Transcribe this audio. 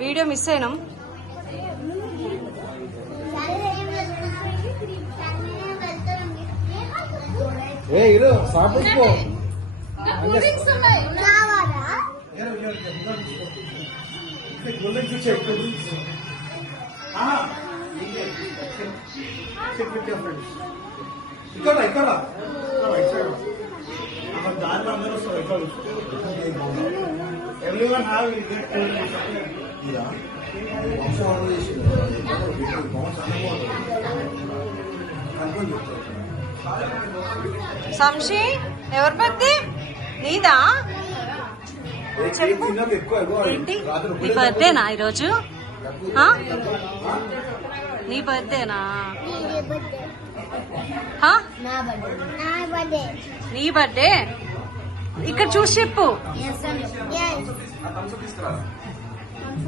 Video miss అయినాం. Everyone have will get to సంశీ ఎవరి birthday? నీదా? ఏంటి నీ బర్త్డేనా ఈరోజు? నీ బర్త్డేనా? నీ బర్త్డే ఇక్కడ చూసి చెప్పు.